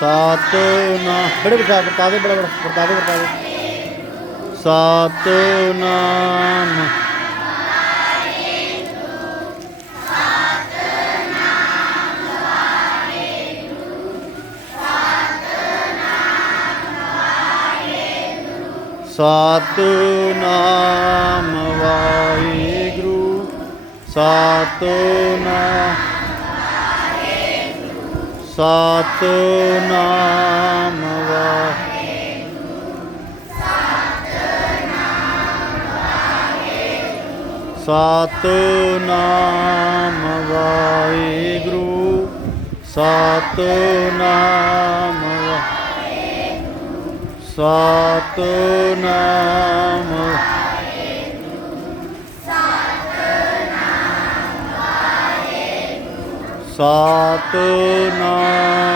ਸਤਨਾਮ ਬੜੇ ਬਚਾ ਪਰਤਾ ਦੇ ਬੜਾ ਬੜਾ ਪਰਤਾ ਦੇ ਪਰਤਾ ਦੇ ਸਤਨਾਮ ਸਤਨਾਮ ਵਾਹਿਗੁਰੂ ਸਤਨਾਮ ਸਾਤੋ ਨਾਮ ਵਾਹਿਗੁਰੂ ਸਤਨਾਮ ਵਾਹਿਗੁਰੂ ਸਤਨਾਮ ਵਾਹਿਗੁਰੂ ਸਤਨਾਮ ਸਤਨਾਮ